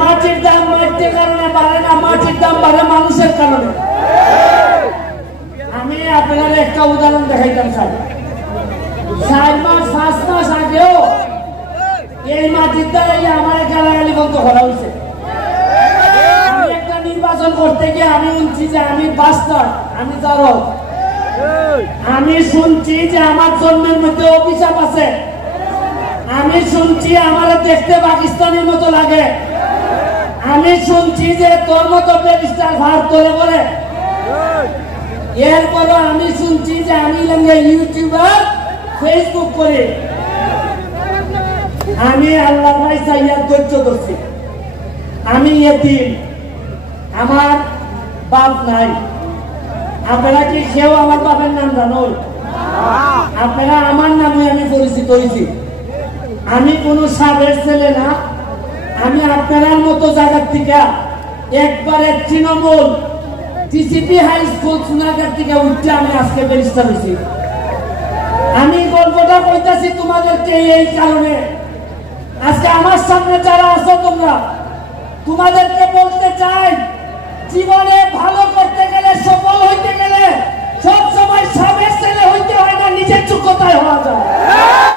মাটির দাম মাটির কারণে বাড়ে না, মাটির দাম বাড়ে মানুষের কারণে। আমি আপনার একটা উদাহরণ দেখাইতাম স্যার। 4 মাস 5 মাস আগেও এই মাটির দ্বারাই আমার গালাগালি বন্ধ করা হয়েছে। আমি একটা নির্বাচন করতে গিয়ে আমি শুনছি যে আমি বাস্টার, আমি জারদ। আমি শুনছি যে আমার জন্মের মধ্যে অভিশাপ আছে। আমি শুনছি আমার দেখতে পাকিস্তানের মতো লাগে। আমি শুনছি যে তোর মতো ব্যারিস্টার ভার তোলে বলে। এরপরে আমি শুনছি যে আমি ইউটিউবার, ফেসবুক করে। আমি আল্লাহ ভাই সাইয়ার ধৈর্য ধরছি। আমি এতিম, আমার বাপ নাই। আপনারা কি কেউ আমার বাপের নাম জানুন? আপনারা আমার নামে আমি পরিচিত হয়েছি। আমি কোন সাবের ছেলে না। আমি আপনার মতো জায়গার থেকে একবারে তৃণমূল টিসিপি হাই স্কুল সোনাগার থেকে উঠতে আমি আজকে ব্যারিস্টার হয়েছি। আমি গল্পটা কইতাছি তোমাদেরকে এই কারণে, আজকে আমার সামনে যারা আছো তোমরা, তোমাদেরকে বলতে চাই, জীবনে ভালো করতে গেলে, সফল হইতে গেলে সব সময় সাবের ছেলে হইতে হয় না, নিজের যোগ্যতায় হওয়া যায়।